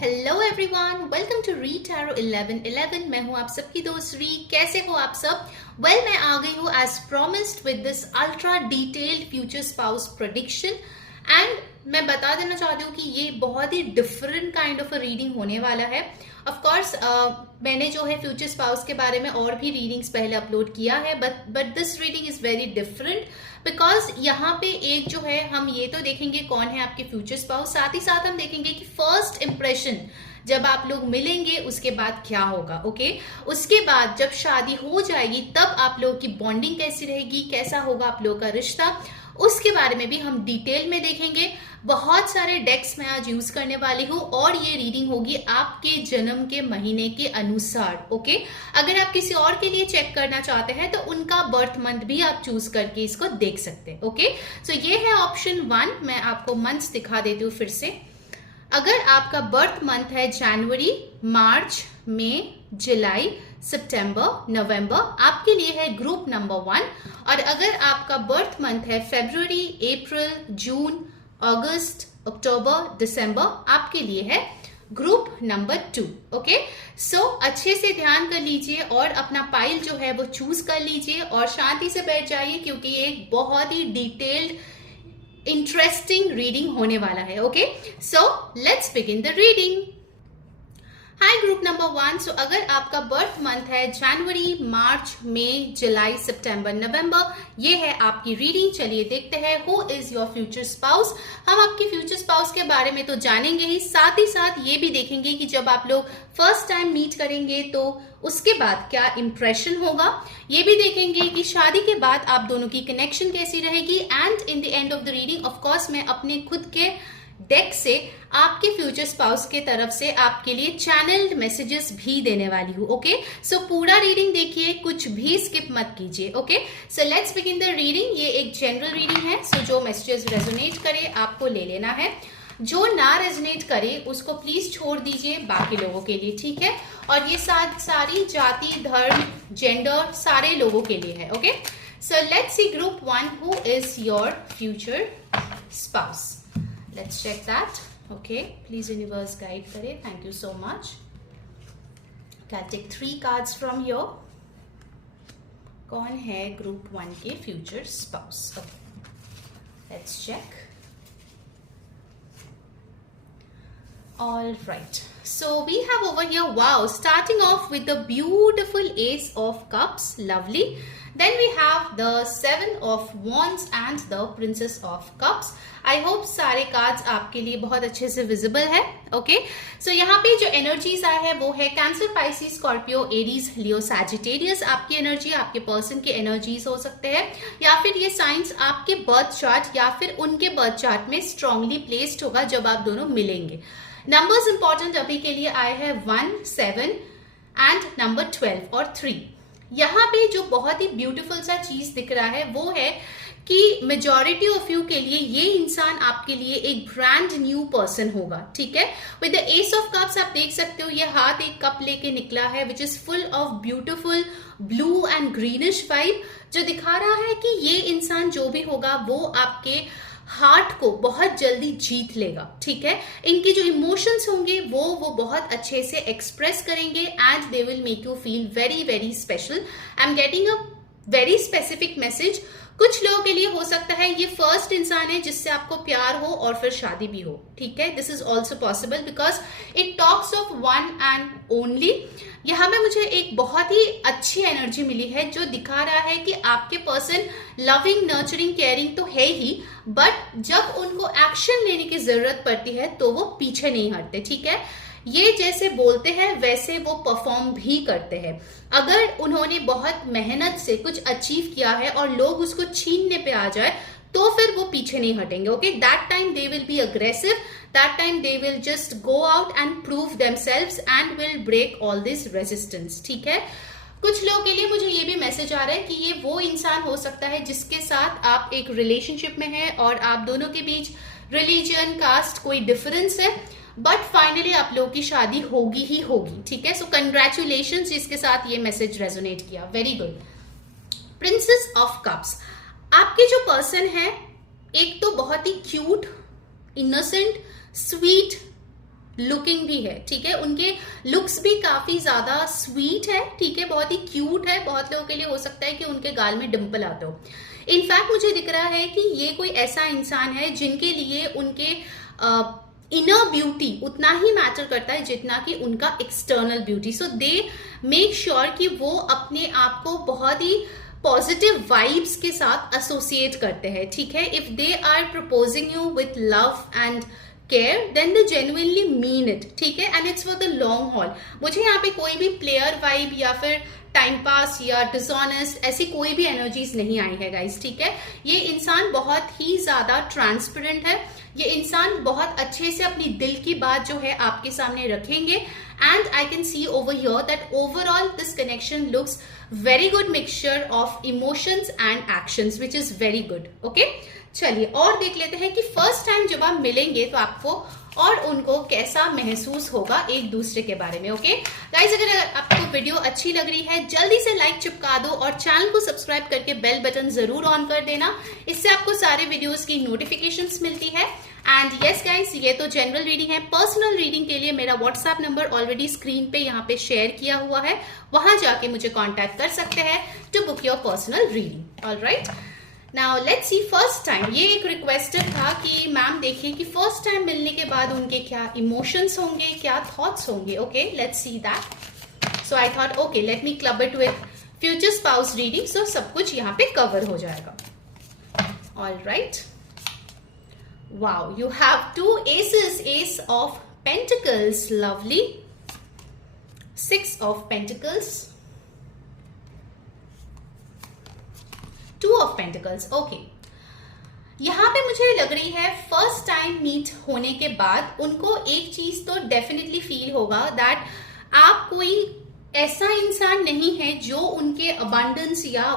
Hello everyone, welcome to Re Tarot 1111। मैं हूं आप सबकी दोस्त री। कैसे हो आप सब? मैं आ गई हूं as promised with this ultra detailed future spouse prediction. And मैं बता देना चाहती हूँ कि ये बहुत ही different kind of a reading होने वाला है। ऑफ कोर्स मैंने जो है फ्यूचर स्पाउस के बारे में और भी रीडिंग्स पहले अपलोड किया है, but this reading is very different because यहाँ पे एक जो है हम ये तो देखेंगे कौन है आपके फ्यूचर स्पाउस, साथ ही साथ हम देखेंगे कि फर्स्ट इंप्रेशन जब आप लोग मिलेंगे उसके बाद क्या होगा। ओके, उसके बाद जब शादी हो जाएगी तब आप लोगों की बॉन्डिंग कैसी रहेगी, कैसा होगा आप लोगों का रिश्ता, उसके बारे में भी हम डिटेल में देखेंगे। बहुत सारे डेक्स मैं आज यूज करने वाली हूँ और ये रीडिंग होगी आपके जन्म के महीने के अनुसार। ओके, अगर आप किसी और के लिए चेक करना चाहते हैं तो उनका बर्थ मंथ भी आप चूज करके इसको देख सकते हैं। ओके, सो ये है ऑप्शन 1। मैं आपको मंथ्स दिखा देती हूँ फिर से। अगर आपका बर्थ मंथ है जनवरी, मार्च, मई, जुलाई, सितंबर, नवंबर, आपके लिए है ग्रुप नंबर 1। और अगर आपका बर्थ मंथ है फरवरी, अप्रैल, जून, अगस्त, अक्टूबर, दिसंबर, आपके लिए है ग्रुप नंबर 2। ओके, सो अच्छे से ध्यान कर लीजिए और अपना पाइल जो है वो चूज कर लीजिए और शांति से बैठ जाइए क्योंकि ये एक बहुत ही डिटेल्ड इंटरेस्टिंग रीडिंग होने वाला है। Okay, so let's begin the reading. Hi group number 1। सो अगर आपका बर्थ मंथ है जनवरी, मार्च, मई, जुलाई, सितंबर, नवंबर, ये है आपकी रीडिंग। चलिए देखते हैं who is your future spouse. हम आपके फ्यूचर स्पाउस के बारे में तो जानेंगे ही, साथ ही साथ ये भी देखेंगे कि जब आप लोग फर्स्ट टाइम मीट करेंगे तो उसके बाद क्या इंप्रेशन होगा। ये भी देखेंगे कि शादी के बाद आप दोनों की कनेक्शन कैसी रहेगी। And in the end of the reading of course मैं अपने खुद के डेक से आपके फ्यूचर स्पाउस के तरफ से आपके लिए चैनल्ड मैसेजेस भी देने वाली हूँ। ओके, सो पूरा रीडिंग देखिए, कुछ भी स्किप मत कीजिए। Okay, so let's begin the reading. ये एक जनरल रीडिंग है, सो जो मैसेजेस रेजोनेट करे आपको ले लेना है, जो ना रेजोनेट करे उसको प्लीज छोड़ दीजिए बाकी लोगों के लिए, ठीक है। और ये सारी जाति, धर्म, जेंडर सारे लोगों के लिए है। Okay, so let's see group 1 who is your future spouse. Let's check that. Okay, please universe guide करे. Thank you so much. Okay, I'll take 3 cards from here. कौन है ग्रुप 1 के future spouse? Okay, let's check. All right. So we have over here, wow, starting off with the beautiful Ace of Cups, lovely. Then we have the 7 of Wands and the Princess of Cups. I hope सारे cards आपके लिए बहुत अच्छे से visible है। Okay, so यहाँ पे जो एनर्जीज आए हैं वो है कैंसर, पाइसिस, स्कॉर्पियो, एरीज, लियो, सैजिटेरियस। आपकी एनर्जी, आपके पर्सन की एनर्जीज हो सकते हैं या फिर ये साइंस आपके बर्थ चार्ट या फिर उनके बर्थ चार्ट में स्ट्रांगली प्लेस्ड होगा जब आप दोनों मिलेंगे। नंबर्स इंपॉर्टेंट अभी के लिए आए हैं 1, 7 एंड नंबर 12 और 3। यहाँ पे जो बहुत ही ब्यूटीफुल सा चीज दिख रहा है वो है कि मेजॉरिटी ऑफ यू के लिए ये इंसान आपके लिए एक ब्रांड न्यू पर्सन होगा, ठीक है। With the S of cups आप देख सकते हो ये हाथ एक कप लेके निकला है which is full of beautiful blue and greenish vibe, जो दिखा रहा है कि ये इंसान जो भी होगा वो आपके हार्ट को बहुत जल्दी जीत लेगा, ठीक है। इनके जो इमोशंस होंगे वो बहुत अच्छे से एक्सप्रेस करेंगे and they will make you feel very very special. I am getting a very specific message. कुछ लोगों के लिए हो सकता है ये फर्स्ट इंसान है जिससे आपको प्यार हो और फिर शादी भी हो, ठीक है। This is also possible because it talks of one and only. यहाँ में मुझे एक बहुत ही अच्छी एनर्जी मिली है जो दिखा रहा है कि आपके पर्सन लविंग, नर्चरिंग, केयरिंग तो है ही, बट जब उनको एक्शन लेने की जरूरत पड़ती है तो वो पीछे नहीं हटते, ठीक है। ये जैसे बोलते हैं वैसे वो परफॉर्म भी करते हैं। अगर उन्होंने बहुत मेहनत से कुछ अचीव किया है और लोग उसको छीनने पे आ जाए तो फिर वो पीछे नहीं हटेंगे। Okay, that time they will be aggressive, that time they will just go out and prove themselves and will break all this resistance, ठीक है। कुछ लोगों के लिए मुझे ये भी मैसेज आ रहा है कि ये वो इंसान हो सकता है जिसके साथ आप एक रिलेशनशिप में हैं और आप दोनों के बीच रिलीजन, कास्ट कोई डिफरेंस है, बट फाइनली आप लोगों की शादी होगी ही होगी, ठीक है। सो कंग्रेचुलेशन जिसके साथ ये मैसेज रेजोनेट किया, very good. Princess of cups, आपके जो पर्सन है एक तो बहुत ही क्यूट, इनोसेंट, स्वीट, लुकिंग भी है, ठीक है, उनके लुक्स भी काफी ज्यादा स्वीट है, ठीक है, बहुत ही क्यूट है। बहुत लोगों के लिए हो सकता है कि उनके गाल में डिंपल आते हो। इनफैक्ट मुझे दिख रहा है कि ये कोई ऐसा इंसान है जिनके लिए उनके इनर ब्यूटी उतना ही मैटर करता है जितना कि उनका external beauty. So they make sure कि वो अपने आप को बहुत ही पॉजिटिव वाइब्स के साथ एसोसिएट करते हैं, ठीक है। If they are proposing you with love and care then they genuinely mean it, ठीक है, and it's for the long haul. मुझे यहाँ पे कोई भी प्लेयर वाइब या फिर टाइम पास या डिसऑनेस्ट ऐसी कोई भी एनर्जीज नहीं आई है गाइस, ठीक है। ये इंसान बहुत ही ज्यादा ट्रांसपेरेंट है, ये इंसान बहुत अच्छे से अपनी दिल की बात जो है आपके सामने रखेंगे। And I can C over here that overall this connection looks very good mixture of emotions and actions which is very good. Okay, चलिए और देख लेते हैं कि फर्स्ट टाइम जब आप मिलेंगे तो आपको और उनको कैसा महसूस होगा एक दूसरे के बारे में। ओके गाइज, अगर आपको वीडियो अच्छी लग रही है जल्दी से लाइक चिपका दो और चैनल को सब्सक्राइब करके बेल बटन जरूर ऑन कर देना, इससे आपको सारे वीडियोस की नोटिफिकेशंस मिलती है। एंड यस गाइज, ये तो जनरल रीडिंग है। पर्सनल रीडिंग के लिए मेरा व्हाट्सएप नंबर ऑलरेडी स्क्रीन पे यहाँ पे शेयर किया हुआ है, वहां जाके मुझे कॉन्टैक्ट कर सकते हैं to book your personal reading. Alright, now let's see first time. ये एक रिक्वेस्टेड था कि मैम देखिए कि फर्स्ट टाइम मिलने के बाद उनके क्या इमोशंस होंगे, क्या थॉट्स होंगे। Okay, let's see that. So I thought okay let me club it with future spouse reading, so सब कुछ यहाँ पे कवर हो जाएगा। Alright, wow, you have 2 aces, Ace of Pentacles, lovely, 6 of Pentacles, 2 of Pentacles। Okay, यहां पे मुझे लग रही है फर्स्ट टाइम मीट होने के बाद उनको एक चीज तो डेफिनेटली फील होगा दैट आप कोई ऐसा इंसान नहीं है जो उनके अबंडेंस या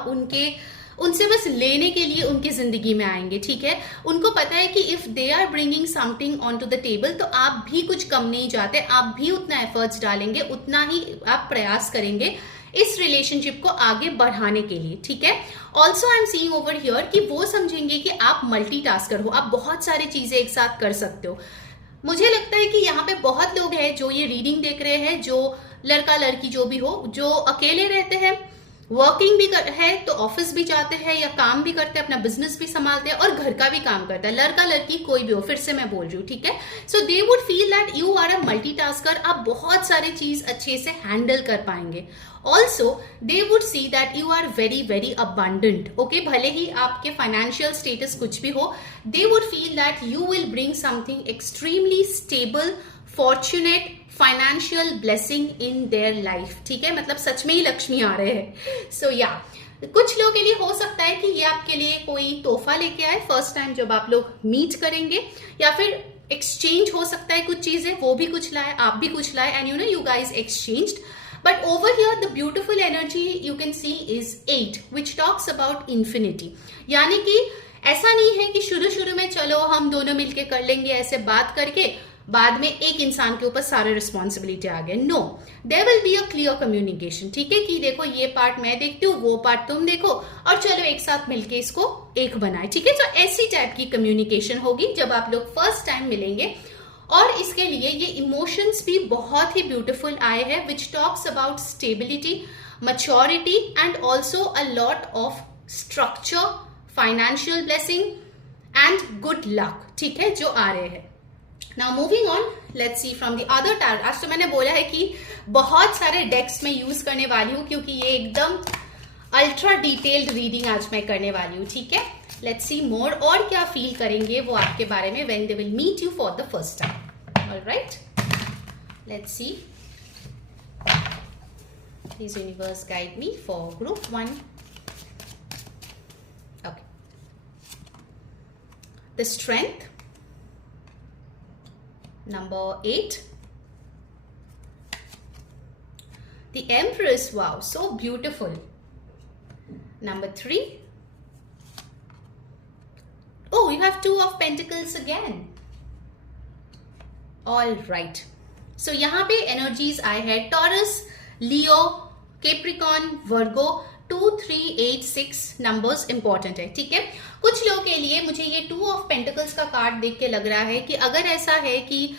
उनसे बस लेने के लिए उनकी जिंदगी में आएंगे, ठीक है। उनको पता है कि if they are bringing something on to the table तो आप भी कुछ कम नहीं जाते, आप भी उतना एफर्ट्स डालेंगे, उतना ही आप प्रयास करेंगे इस रिलेशनशिप को आगे बढ़ाने के लिए, ठीक है। Also I am seeing over here कि वो समझेंगे कि आप मल्टीटास्कर हो, आप बहुत सारी चीजें एक साथ कर सकते हो। मुझे लगता है कि यहाँ पे बहुत लोग हैं जो ये रीडिंग देख रहे हैं, जो लड़का लड़की जो भी हो, जो अकेले रहते हैं, वर्किंग भी है तो ऑफिस भी जाते हैं या काम भी करते हैं, अपना बिजनेस भी संभालते हैं और घर का भी काम करता है, लड़का लड़की कोई भी हो, फिर से मैं बोल रही हूँ, ठीक है। So they would feel that you are a multitasker, आप बहुत सारी चीज अच्छे से हैंडल कर पाएंगे। Also they would see that you are very very abundant. Okay, भले ही आपके फाइनेंशियल स्टेटस कुछ भी हो, they would feel that you will bring something extremely stable, fortunate, financial blessing in their life, ठीक है। मतलब सच में ही लक्ष्मी आ रहे हैं। सो या कुछ लोगों के लिए हो सकता है कि ये आपके लिए कोई तोहफा लेके आए फर्स्ट टाइम जब आप लोग मीट करेंगे, या फिर एक्सचेंज हो सकता है, कुछ चीजें वो भी कुछ लाए, आप भी कुछ लाए, and you guys exchanged. But over here, the beautiful energy you can see is 8, which talks about infinity. यानी कि ऐसा नहीं है कि शुरू में चलो हम दोनों मिलके कर लेंगे, ऐसे बात करके बाद में एक इंसान के ऊपर सारे रिस्पॉन्सिबिलिटी आ गए। No, there will be a clear communication, ठीक है, कि देखो ये पार्ट मैं देखती हूँ, वो पार्ट तुम देखो, और चलो एक साथ मिलके इसको एक बनाए, ठीक है। तो ऐसी टाइप की कम्युनिकेशन होगी जब आप लोग फर्स्ट टाइम मिलेंगे। और इसके लिए ये इमोशंस भी बहुत ही ब्यूटीफुल आए हैं, which talks about stability, maturity and also a lot of structure, financial blessing and good luck, ठीक है, जो आ रहे हैं। Now moving on, let's see from the other tarot. आज तो मैंने बोला है कि बहुत सारे डेक्स में यूज करने वाली हूँ क्योंकि ये एकदम अल्ट्रा डिटेल्ड रीडिंग आज मैं करने वाली हूँ, ठीक है। लेट्स सी मोर, और क्या फील करेंगे वो आपके बारे में when they will meet you for the first time. Alright, let's see, please universe guide me for group 1। Okay, the strength, number 8, the Empress, wow, so beautiful. Number 3, oh, you have 2 of Pentacles again. All right, so यहाँ पे energies आए हैं Taurus, Leo, Capricorn, Virgo, 2, 3, 8, 6 numbers important है, ठीक है। कुछ लोगों के लिए मुझे ये 2 ऑफ पेंटिकल्स का कार्ड देख के लग रहा है कि अगर ऐसा है कि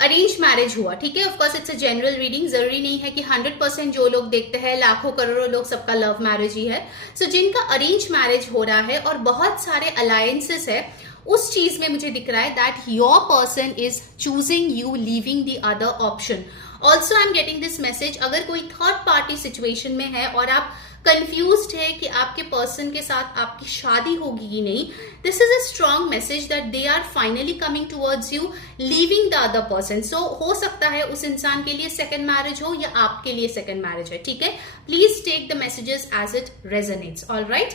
अरेंज मैरिज हुआ, ठीक है, of course it's a general reading, जरूरी नहीं है कि 100% जो लोग देखते हैं लाखों करोड़ों लोग सबका लव मैरिज ही है। सो जिनका अरेंज मैरिज हो रहा है और बहुत सारे अलायंसेस है, उस चीज में मुझे दिख रहा है that your person is choosing you, leaving the other option. Also I am getting this message, अगर कोई थर्ड पार्टी सिचुएशन में है और आप कंफ्यूज्ड है कि आपके पर्सन के साथ आपकी शादी होगी कि नहीं, this is a strong message that they are finally coming towards you, leaving the other person. So हो सकता है उस इंसान के लिए सेकंड मैरिज हो या आपके लिए सेकंड मैरिज है, ठीक है। Please take the messages as it resonates, alright.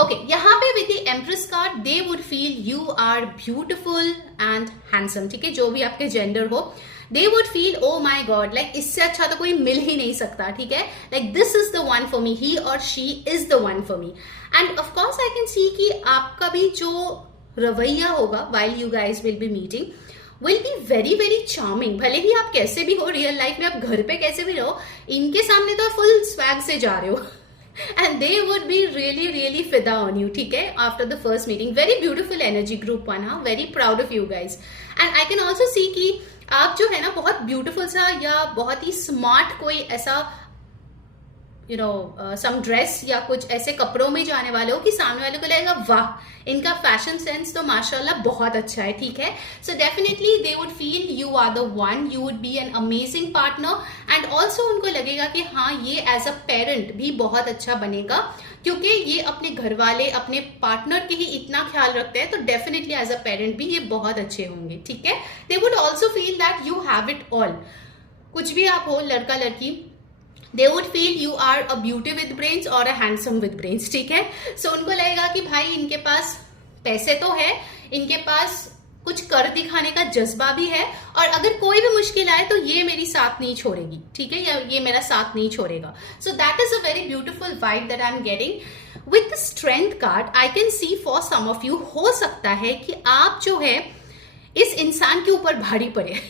Okay, यहाँ पे with the empress card they would feel you are beautiful and handsome, ठीक है, जो भी आपके जेंडर हो, they would feel oh my god, like इससे अच्छा तो कोई मिल ही नहीं सकता, ठीक है, like this is the one for me, he or she is the one for me। and of course I can see कि आपका भी जो रवैया होगा while you guys will be meeting will be very very charming। भले ही आप कैसे भी हो रियल लाइफ में, आप घर पे कैसे भी रहो, इनके सामने तो फुल स्वैग से जा रहे हो and they would be really really fida on you, ठीक है, after the first meeting। very beautiful energy group 1, हाँ, very proud of you guys। and I can also see कि आप जो है ना बहुत ब्यूटीफुल सा या बहुत ही स्मार्ट कोई ऐसा यू नो सम ड्रेस या कुछ ऐसे कपड़ों में जाने वाले हो कि सामने वाले को लगेगा वाह इनका फैशन सेंस तो माशाल्लाह बहुत अच्छा है, ठीक है। So definitely they would feel you are the one, you would be an amazing partner and also उनको लगेगा कि हाँ ये एज अ पेरेंट भी बहुत अच्छा बनेगा, क्योंकि ये अपने घर वाले अपने पार्टनर के ही इतना ख्याल रखते हैं, तो डेफिनेटली एज अ पेरेंट भी ये बहुत अच्छे होंगे, ठीक है। They would also feel that you have it all, कुछ भी आप हो लड़का लड़की, they would feel you are a beauty with brains or a handsome with brains, ठीक है। सो उनको लगेगा कि भाई इनके पास पैसे तो है, इनके पास कुछ कर दिखाने का जज्बा भी है, और अगर कोई भी मुश्किल आए तो ये मेरी साथ नहीं छोड़ेगी, ठीक है, या ये मेरा साथ नहीं छोड़ेगा। So that is a very beautiful vibe that I am getting with the strength card. I can see for some of you, हो सकता है कि आप जो है इस इंसान के ऊपर भारी पड़े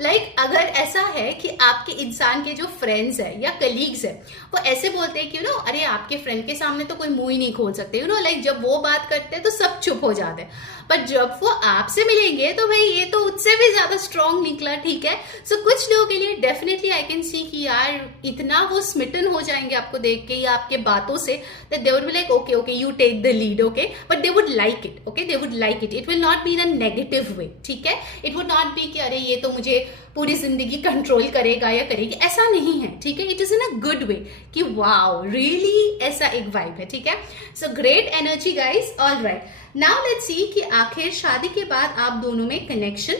लाइक अगर ऐसा है कि आपके इंसान के जो फ्रेंड्स है या कलीग्स है वो ऐसे बोलते हैं कि यू नो अरे आपके फ्रेंड के सामने तो कोई मुंह ही नहीं खोल सकते, यू नो लाइक जब वो बात करते हैं तो सब चुप हो जाते हैं, पर जब वो आपसे मिलेंगे तो भाई ये तो उससे भी ज्यादा स्ट्रांग निकला, ठीक है। सो कुछ लोगों के लिए डेफिनेटली आई कैन सी कि यार इतना वो स्मिटन हो जाएंगे आपको देख के या आपके बातों से, that they would be like okay okay you take the lead, okay, but they would like it, okay, they would like it, it will not be in a negative way, ठीक है। इट वुड नॉट बी कि अरे ये तो मुझे पूरी जिंदगी control करेगा या करेगी, ऐसा नहीं है, ठीक है। It is in a good way कि वाओ रियली ऐसा एक वाइब है, ठीक है। So great energy guys, alright. Now let's see कि आखिर शादी के बाद आप दोनों में कनेक्शन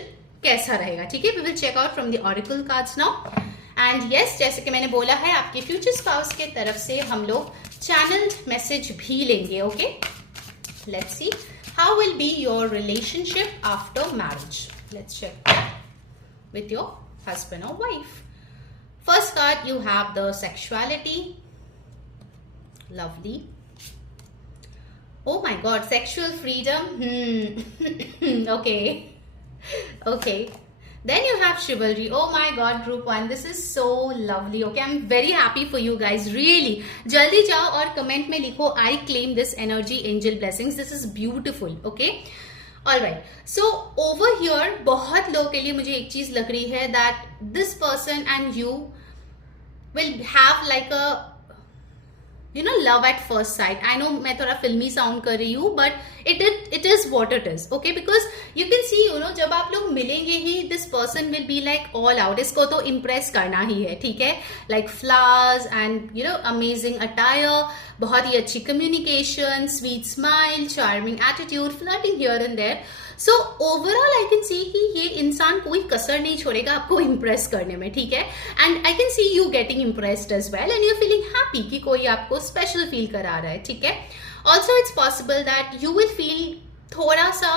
कैसा रहेगा, ठीक है। We will check out from the oracle cards now and yes, जैसे कि मैंने बोला है आपके फ्यूचर स्पाउस के तरफ से हम लोग चैनल मैसेज भी लेंगे, okay. Let's see how will be your relationship after marriage, let's check with your husband or wife. First card, you have the sexuality. Lovely. Oh my god, sexual freedom. Okay. Okay. Then you have chivalry. Oh my god, group 1, this is so lovely. Okay, I'm very happy for you guys, really. jaldi jao aur comment mein likho I claim this energy, angel blessings. This is beautiful, okay. Alright, so over here बहुत लोगों के लिए मुझे एक चीज लग रही है that this person and you will have like a you know love at first sight. I know मैं थोड़ा फिल्मी साउंड कर रही हूँ, but it is what it is, okay, because you can see you know जब आप लोग मिलेंगे ही this person will be like all out, इसको तो impress करना ही है, ठीक है, like flowers and you know amazing attire, बहुत ही अच्छी communication, sweet smile, charming attitude, flirting here and there. So overall I can see कि ये इंसान कोई कसर नहीं छोड़ेगा आपको impress करने में, ठीक है, and I can see you getting impressed as well and you're feeling happy कि कोई आपको special feel करा रहा है, ठीक है। Also it's possible that you will feel थोड़ा सा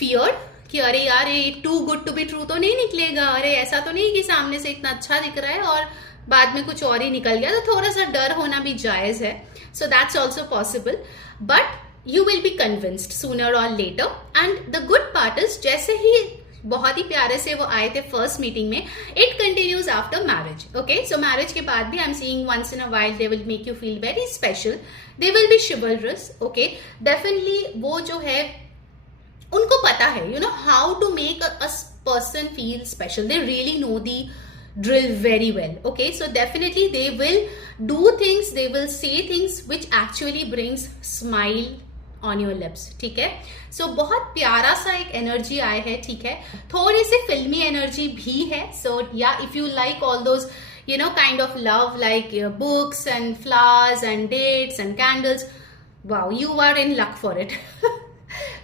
fear कि अरे यार ये too good to be true तो नहीं निकलेगा, अरे ऐसा तो नहीं कि सामने से इतना अच्छा दिख रहा है और बाद में कुछ और ही निकल गया, तो थोड़ा सा डर होना भी जायज है। So that's also possible, but you will be convinced sooner और later. And the good part is जैसे ही बहुत ही प्यारे से वो आए थे फर्स्ट मीटिंग में, it continues after marriage, okay. So marriage के बाद भी I am seeing once in a while they will make you feel very special, they will be chivalrous, okay. Definitely वो जो है उनको पता है you no how to make a person feel special. They really know the drill very well. Okay, so definitely they will do things, they will say things which actually brings smile on your lips. ठीक है, so बहुत प्यारा सा एक energy आया है. ठीक है, थोड़ी सी फिल्मी एनर्जी भी है. So yeah, if you like all those kind of love, like books and flowers and dates and candles, wow, you are in luck for it.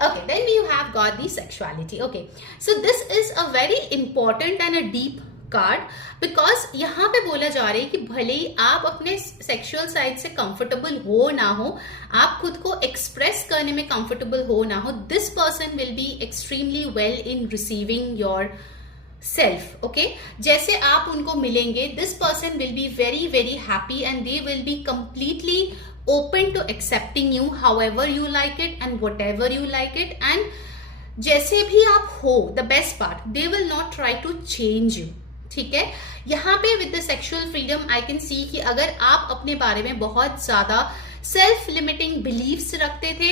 Okay, then you have got the sexuality. Okay, so this is a very important and a deep card, because यहाँ पे बोला जा रहा है कि भले ही आप अपने सेक्सुअल साइड से कंफर्टेबल हो ना हो, आप खुद को एक्सप्रेस करने में कंफर्टेबल हो ना हो, this person will be extremely well in receiving yourself. Okay, जैसे आप उनको मिलेंगे, this person will be very very happy and they will be completely open to accepting you however you like it and whatever you like it. And जैसे भी आप हो, the best part, they will not try to change you. ठीक है, यहाँ पे with the sexual freedom I can see कि अगर आप अपने बारे में बहुत ज्यादा सेल्फ लिमिटिंग बिलीव्स रखते थे,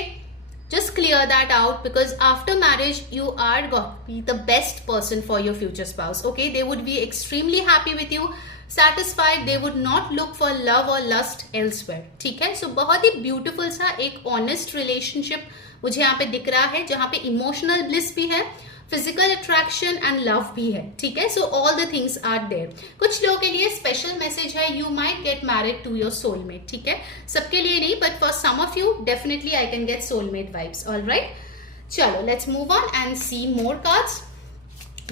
just clear that out, because after marriage you are going to be the best person for your future spouse. Okay, they would be extremely happy with you, satisfied, they would not look for love or lust elsewhere. ठीक है, so बहुत ही beautiful सा एक honest relationship मुझे यहाँ पे दिख रहा है, जहाँ पे इमोशनल ब्लिस भी है, फिजिकल अट्रैक्शन एंड लव भी है. ठीक है, so all the things are there. कुछ लोगों के लिए स्पेशल मैसेज है, you might get married to your soulmate. ठीक है, सबके लिए नहीं, but for some of you definitely I can get soulmate vibes. Alright, चलो let's move on and see more cards.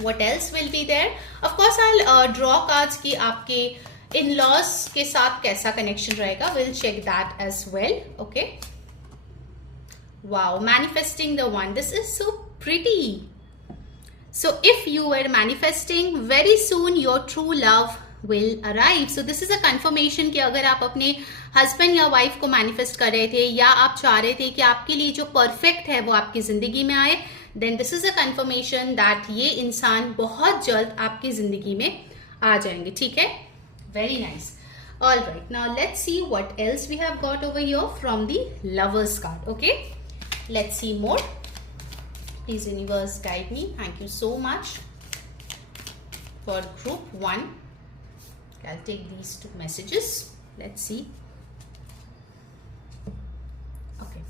What else will be there? Of course I draw cards की आपके in-laws के साथ कैसा connection रहेगा. Will check that as well. Okay, wow, manifesting the one. This is so pretty. So if you were manifesting, very soon your true love will arrive. So this is a confirmation कि अगर आप अपने husband या wife को manifest कर रहे थे, या आप चाह रहे थे कि आपके लिए जो परफेक्ट है वो आपकी जिंदगी में आए, then this is a confirmation that ये इंसान बहुत जल्द आपकी जिंदगी में आ जाएंगे. ठीक है, very nice. All right, now let's see what else we have got over here from the lovers card. Okay, let's see more. Please universe guide me. Thank you so much. For group 1, I'll take these two messages. Let's see. Okay,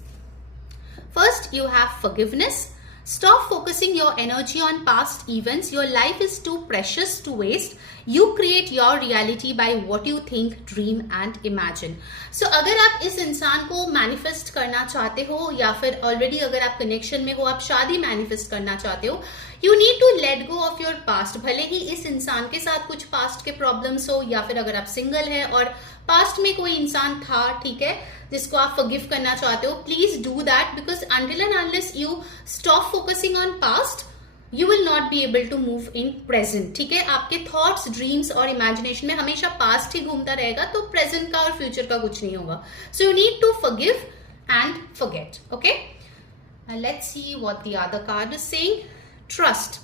first you have forgiveness. Stop focusing your energy on past events. Your life is too precious to waste. You create your reality by what you think, dream and imagine. So अगर आप इस इंसान को manifest करना चाहते हो, या फिर ऑलरेडी अगर आप कनेक्शन में हो, आप शादी मैनिफेस्ट करना चाहते हो, you need to let go of your past. भले ही इस इंसान के साथ कुछ पास्ट के प्रॉब्लम्स हो, या फिर अगर आप सिंगल है और पास्ट में कोई इंसान था, ठीक है, जिसको आप फॉरगिव करना चाहते हो, please do that, because until and unless you stop focusing on past, you will not be able to move in present. ठीक है, आपके थॉट्स, ड्रीम्स और इमेजिनेशन में हमेशा पास्ट ही घूमता रहेगा, तो प्रेजेंट का और फ्यूचर का कुछ नहीं होगा. So you need to forgive and forget. Okay, let's see what the other card is saying. Trust.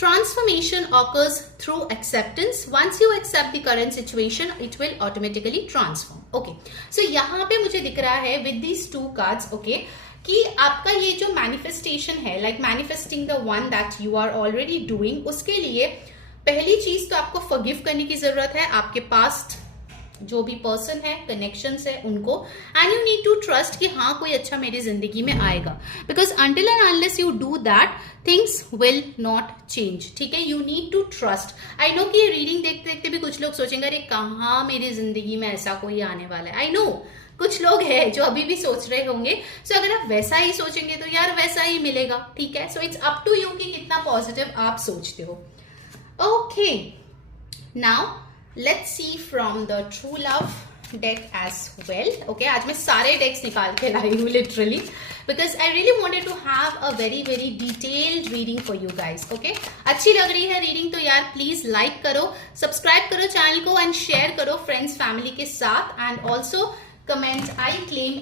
Transformation occurs through acceptance. Once you accept the current situation, it will automatically transform. Okay, so यहाँ पे मुझे दिख रहा है with these two cards, okay, कि आपका ये जो manifestation है, like manifesting the one that you are already doing, उसके लिए पहली चीज तो आपको forgive करने की जरूरत है आपके past जो भी पर्सन है, कनेक्शंस है उनको, and you need to trust कि हाँ कोई अच्छा मेरी जिंदगी में आएगा, because until and unless you do that things will not change. ठीक है, you need to trust. I know कि ये रीडिंग देखते देखते भी कुछ लोग सोचेंगे अरे कहाँ मेरी जिंदगी में ऐसा कोई आने वाला है. आई नो कुछ लोग हैं जो अभी भी सोच रहे होंगे. सो अगर आप वैसा ही सोचेंगे तो यार वैसा ही मिलेगा. ठीक है, so it's up to you कि कितना पॉजिटिव आप सोचते हो. Okay, now let's see from the true love deck as well. Okay, आज मैं सारे decks निकाल के लाई हूँ literally, because I really wanted to have a very very detailed reading for you guys. Okay, अच्छी लग रही है reading तो यार please like करो, subscribe करो चैनल को and share करो friends family के साथ, and also comment I claim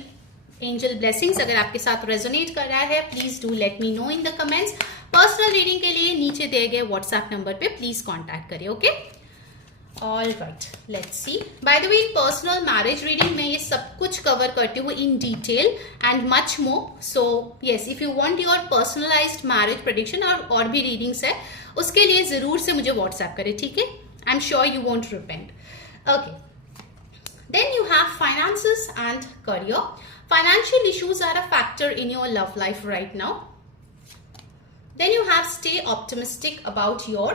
angel blessings अगर आपके साथ resonate कर रहा है. please do let me know in the comments. personal reading के लिए नीचे दिए गए WhatsApp नंबर पे please contact करिए. Okay, all right, let's see. By the way, personal marriage reading में ये सब कुछ कवर करती हूँ in detail and much more. So yes, if you want your personalised marriage prediction और भी रीडिंग्स है, उसके लिए जरूर से मुझे व्हाट्सएप करें, ठीक है? I am sure you won't repent. Okay, then you have finances and career. Financial issues are a factor in your love life right now. Then you have stay optimistic about your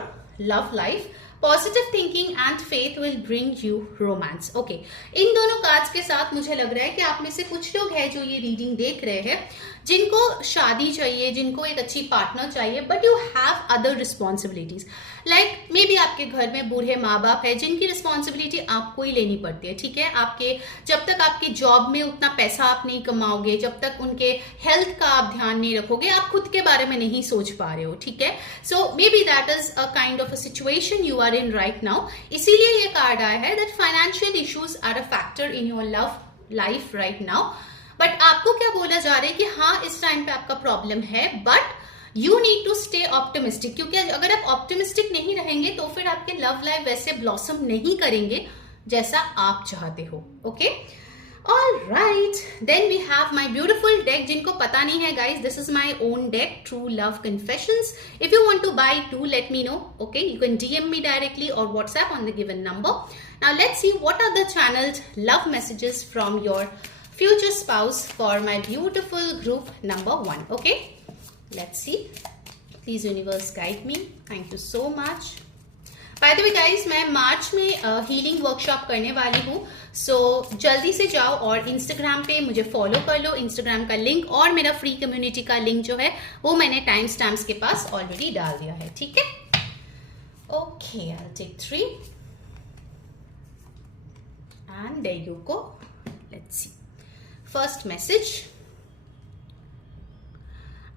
love life. Positive thinking and faith will bring you romance. Okay, इन दोनों cards के साथ मुझे लग रहा है कि आप में से कुछ लोग हैं जो ये रीडिंग देख रहे हैं, जिनको शादी चाहिए, जिनको एक अच्छी पार्टनर चाहिए, but you have other responsibilities. Like may be आपके घर में बूढ़े माँ बाप है जिनकी रिस्पॉन्सिबिलिटी आपको ही लेनी पड़ती है, ठीक है? आपके जब तक आपके जॉब में उतना पैसा आप नहीं कमाओगे, जब तक उनके हेल्थ का आप ध्यान नहीं रखोगे, आप खुद के बारे में नहीं सोच पा रहे हो, ठीक है? So maybe that is a kind of a situation you are in right now. इसीलिए ये कार्ड आया है that financial issues are a factor in your love life right now. But आपको क्या बोला जा रहा है कि हाँ, इस टाइम पे आपका प्रॉब्लम है, but you need to stay optimistic. क्योंकि अगर आप ऑप्टिमिस्टिक नहीं रहेंगे तो फिर आपके लव लाइफ वैसे ब्लॉसम नहीं करेंगे जैसा आप चाहते हो. Okay, all right, then we have my beautiful deck. जिनको पता नहीं है guys, this is my own deck, true love confessions. If you want to buy too, let me know. Okay, you can DM me directly or WhatsApp on the given number. Now let's see what are the channeled love messages from your future spouse for my beautiful group number 1. Okay, let's see. Please universe guide me. Thank you so much. By the way guys, मैं मार्च में healing workshop करने वाली हूँ, सो जल्दी से जाओ और Instagram पे मुझे फॉलो कर लो. इंस्टाग्राम का लिंक और मेरा फ्री कम्युनिटी का लिंक जो है वो मैंने टाइम स्टैम्प्स के पास ऑलरेडी डाल दिया है, ठीक है? Okay, I'll take 3 and there you go. Let's see. First message.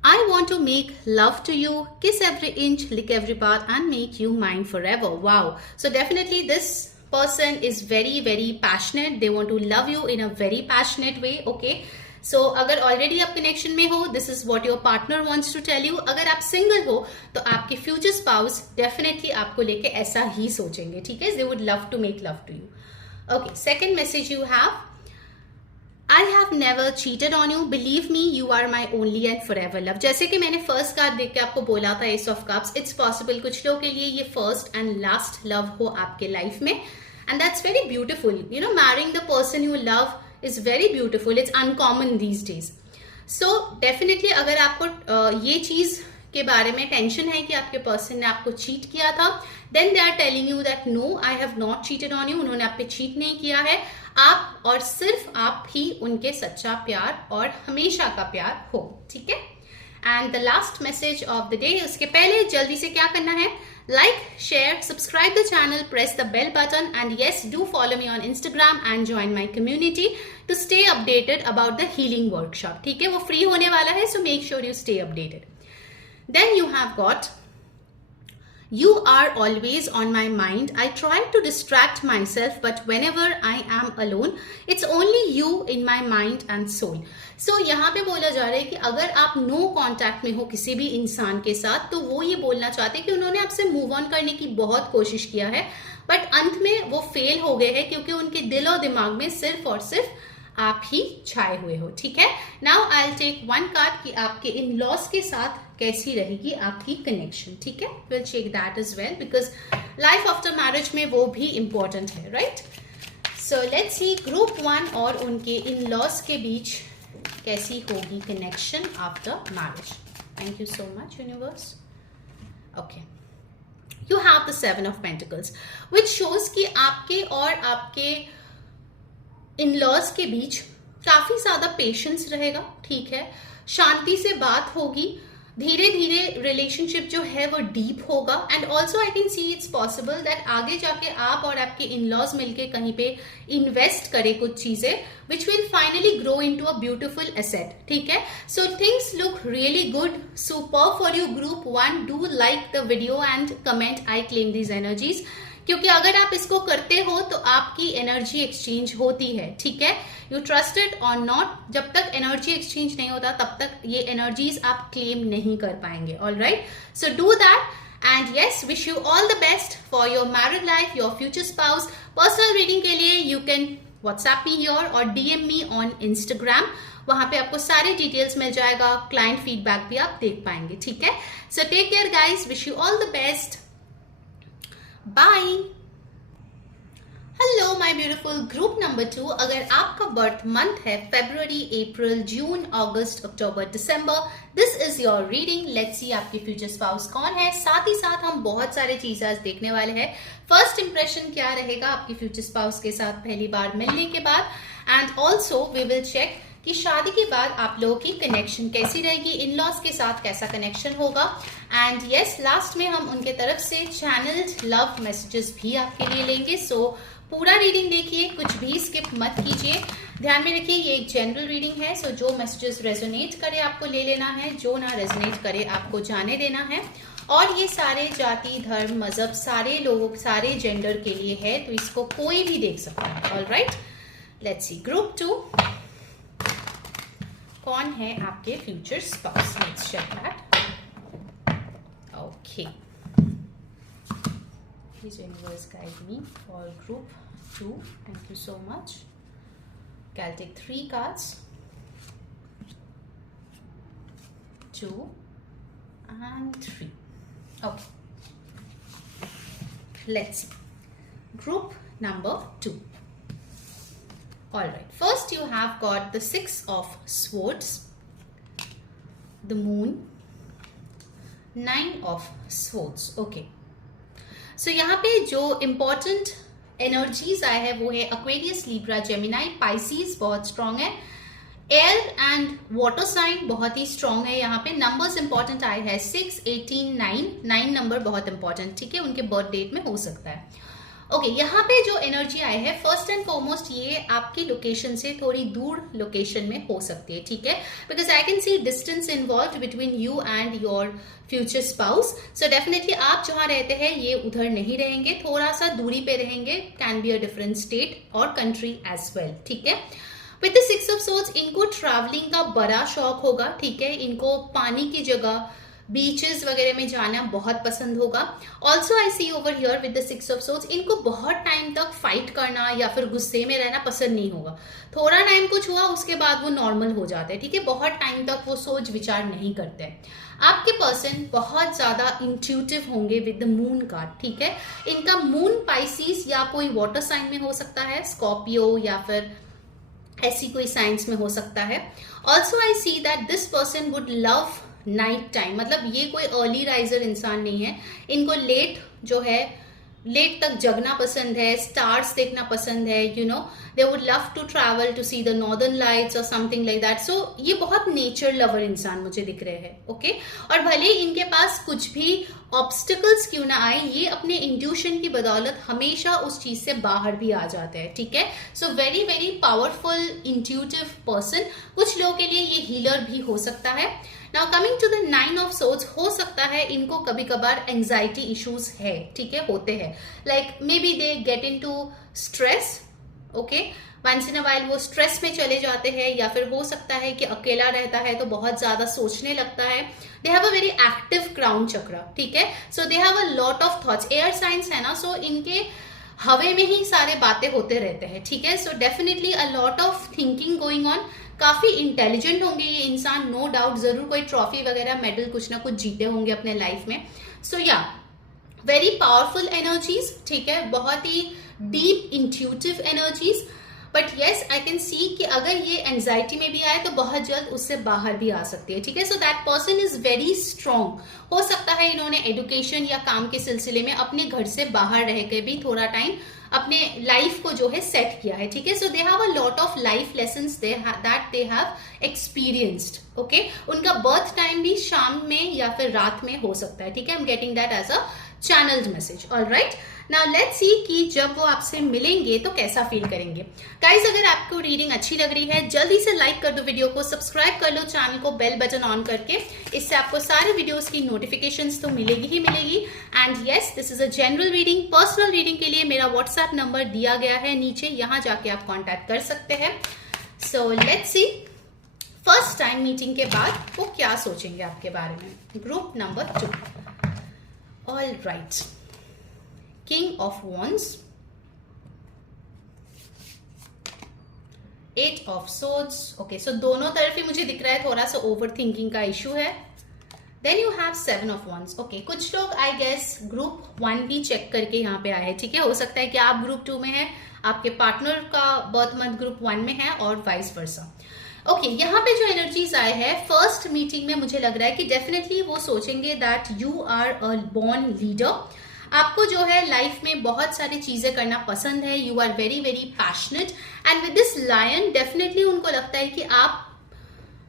I want to make love to you, kiss every inch, lick every part and make you mine forever. Wow. So definitely this person is very, very passionate. They want to love you in a very passionate way. Okay. So अगर already आप connection में हो, this is what your partner wants to tell you. अगर आप single हो तो आपके future spouse definitely आपको लेके ऐसा ही सोचेंगे, ठीक है? They would love to make love to you. Okay, second message you have. I have never cheated on you. Believe me, you are my only and forever love. जैसे कि मैंने first card देख के आपको बोला था, S of cups. It's possible कुछ लोगों के लिए ये फर्स्ट एंड लास्ट लव हो आपके लाइफ में, and that's very beautiful. You know, marrying the person you love is very beautiful. It's uncommon these days. So definitely अगर आपको ये चीज के बारे में टेंशन है कि आपके पर्सन ने आपको चीट किया था, then they are telling you that no, I have not cheated on you. उन्होंने आप पे चीट नहीं किया है. आप और सिर्फ आप ही उनके सच्चा प्यार और हमेशा का प्यार हो, ठीक है? And the last message of the day. उसके पहले जल्दी से क्या करना है, like, share, subscribe the channel, press the bell button, and yes, do follow me on Instagram and join my community to stay updated about the healing workshop, ठीक है? वो फ्री होने वाला है, so make sure you stay updated. Then you have got, you are always on my mind. I try to distract myself, but whenever I am alone, it's only you in my mind and soul. So यहाँ पे बोला जा रहा है कि अगर आप no contact में हो किसी भी इंसान के साथ, तो वो ये बोलना चाहते हैं कि उन्होंने आपसे मूव ऑन करने की बहुत कोशिश किया है, बट अंत में वो फेल हो गए हैं क्योंकि उनके दिल और दिमाग में सिर्फ और सिर्फ आप ही छाए हुए हो, ठीक है? Now I will take 1 card कि आपके इन लॉस के साथ कैसी रहेगी आपकी कनेक्शन, ठीक है? Will check that as well, because life after marriage में वो भी इंपॉर्टेंट है, right? So let's see group 1 और उनके इन लॉस के बीच कैसी होगी connection after marriage. Thank you so much universe. Okay, you have the 7 of pentacles, which shows कि आपके और आपके इन लॉज के बीच काफी ज्यादा पेशेंस रहेगा, ठीक है? शांति से बात होगी, धीरे धीरे रिलेशनशिप जो है वो डीप होगा, and also I can see it's possible that आगे जाके आप और आपके इन लॉज मिलके कहीं पे इन्वेस्ट करें कुछ चीजें which will finally grow into a beautiful asset, ठीक है? So things look really good, super for you group 1. Do like the video and comment I claim these energies, क्योंकि अगर आप इसको करते हो तो आपकी एनर्जी एक्सचेंज होती है, ठीक है? यू ट्रस्ट इट और नॉट, जब तक एनर्जी एक्सचेंज नहीं होता तब तक ये एनर्जीज आप क्लेम नहीं कर पाएंगे. All right, so do that and yes, wish you all the best for your married life, your future spouse. Personal reading के लिए you can WhatsApp me here और DM मी ऑन इंस्टाग्राम। वहां पे आपको सारे डिटेल्स मिल जाएगा, client feedback भी आप देख पाएंगे, ठीक है। So take care guys, wish you all the best, bye. Hello my beautiful group number 2, अगर आपका बर्थ मंथ है फरवरी, अप्रैल, जून, अगस्त, अक्टूबर, दिसंबर, this is your reading. Let's see आपके फ्यूचर स्पाउस कौन है। साथ ही साथ हम बहुत सारे चीजें आज देखने वाले हैं। फर्स्ट इंप्रेशन क्या रहेगा आपके फ्यूचर स्पाउस के साथ पहली बार मिलने के बाद, and also we will check कि शादी के बाद आप लोगों की कनेक्शन कैसी रहेगी, इन लॉज के साथ कैसा कनेक्शन होगा, एंड यस लास्ट में हम उनके तरफ से चैनल्ड लव मैसेजेस भी आपके लिए लेंगे। सो पूरा रीडिंग देखिए, कुछ भी स्किप मत कीजिए। ध्यान में रखिए ये एक जनरल रीडिंग है, सो जो मैसेजेस रेजोनेट करे आपको ले लेना है, जो ना रेजोनेट करे आपको जाने देना है। और ये सारे जाति, धर्म, मजहब, सारे लोगों, सारे जेंडर के लिए है, तो इसको कोई भी देख सकता है। ऑलराइट, लेट्स सी ग्रुप 2 कौन है आपके future spouse. Let's check that. Okay, please universe guide me for group 2, thank you so much. I'll take 3 cards, 2 and 3. Okay, let's see group number 2. All right, first you have got the 6 of swords, the moon, 9 of swords. Okay, so यहाँ पे जो important energies आए हैं वो है Aquarius, Libra, Gemini, Pisces बहुत strong है, air and water sign बहुत ही स्ट्रांग है। यहाँ पे नंबर्स इंपॉर्टेंट आए हैं 6, 18, 9 नंबर बहुत इंपॉर्टेंट, ठीक है, उनके बर्थ डेट में हो सकता है। ओके, यहाँ पे जो एनर्जी आई है फर्स्ट एंड फॉरमोस्ट ये आपकी लोकेशन से थोड़ी दूर लोकेशन में हो सकती है, ठीक है, because I can C distance involve between you and your future spouse. So definitely आप जहाँ रहते हैं ये उधर नहीं रहेंगे, थोड़ा सा दूरी पे रहेंगे, can be a different state और कंट्री एज वेल, ठीक है। विद द 6 ऑफ सोर्ड्स इनको ट्रैवलिंग का बड़ा शौक होगा, ठीक है, इनको पानी की जगह बीचेस वगैरह में जाना बहुत पसंद होगा। Also I see over here with the 6 of swords इनको बहुत टाइम तक फाइट करना या फिर गुस्से में रहना पसंद नहीं होगा। थोड़ा टाइम कुछ हुआ उसके बाद वो नॉर्मल हो जाते हैं, ठीक है, बहुत टाइम तक वो सोच विचार नहीं करते हैं। आपके पर्सन बहुत ज्यादा इंट्यूटिव होंगे विद द मून कार्ड, ठीक है, इनका मून पाइसीज या कोई वाटर साइन में हो सकता है, स्कॉर्पियो या फिर ऐसी कोई साइंस में हो सकता है। Also I see that this person would love night time, मतलब ये कोई अर्ली राइजर इंसान नहीं है, इनको लेट तक जगना पसंद है, स्टार्स देखना पसंद है, you know they would love to travel to see the northern lights और समथिंग लाइक दैट। सो ये बहुत नेचर लवर इंसान मुझे दिख रहे हैं, ओके। और भले इनके पास कुछ भी ऑब्स्टिकल्स क्यों ना आए, ये अपने इंट्यूशन की बदौलत हमेशा उस चीज से बाहर भी आ जाते हैं, ठीक है। So very very powerful intuitive person, कुछ लोगों के लिए ये हीलर भी हो सकता है। Now coming to the 9 of swords, हो सकता है इनको कभी कभार एंजाइटी इश्यूज है, ठीक है, होते हैं, like maybe they get into stress, okay, once in a while वो स्ट्रेस में चले जाते हैं, या फिर हो सकता है कि अकेला रहता है तो बहुत ज्यादा सोचने लगता है। They have a very active crown chakra, ठीक है, so they have a lot of thoughts, air signs है ना, सो इनके हवे में ही सारे बातें होते रहते हैं, ठीक है। So definitely a lot of thinking going on, काफी इंटेलिजेंट होंगे ये इंसान, नो डाउट, जरूर कोई ट्रॉफी वगैरह मेडल कुछ ना कुछ जीते होंगे अपने लाइफ में। सो या वेरी पावरफुल एनर्जीज, ठीक है, बहुत ही deep intuitive energies, but yes I can see कि अगर ये एंजाइटी में भी आए तो बहुत जल्द उससे बाहर भी आ सकती है, ठीक है। So that person is very strong, हो सकता है इन्होंने एजुकेशन या काम के सिलसिले में अपने घर से बाहर रह के भी थोड़ा टाइम अपने लाइफ को जो है सेट किया है, ठीक है। So they have a lot of life lessons that they have experienced, okay. उनका बर्थ टाइम भी शाम में या फिर रात में हो सकता है, ठीक है, I am getting that as a channelled message. Alright, now let's see कि जब वो आपसे मिलेंगे तो कैसा फील करेंगे। गाइज, अगर आपको रीडिंग अच्छी लग रही है जल्दी से लाइक कर दो वीडियो को, सब्सक्राइब कर लो चैनल को बेल बटन ऑन करके, इससे आपको सारे वीडियोस की नोटिफिकेशंस तो मिलेगी ही मिलेगी। And yes, this is a general reading. Personal reading के लिए मेरा व्हाट्सएप नंबर दिया गया है नीचे, यहां जाके आप कॉन्टैक्ट कर सकते हैं। So let's see first time meeting के बाद वो क्या सोचेंगे आपके बारे में। Group number 2, all right, king of wands, 8 of swords. Okay, so दोनों तरफ ही मुझे दिख रहा है थोड़ा सा ओवर थिंकिंग का इशू है। Then you have 7 of wands. Okay, कुछ लोग आई गेस ग्रुप 1 भी चेक करके यहाँ पे आए हैं, ठीक है। हो सकता है कि आप ग्रुप 2 में हैं, आपके पार्टनर का बर्थ मंथ ग्रुप 1 में है और वाइस वर्सा। ओके, यहाँ पे जो एनर्जीज आए हैं फर्स्ट मीटिंग में, मुझे लग रहा है कि डेफिनेटली वो सोचेंगे that you are a born leader. आपको जो है लाइफ में बहुत सारी चीजें करना पसंद है, you are very very passionate and with this lion definitely उनको लगता है कि आप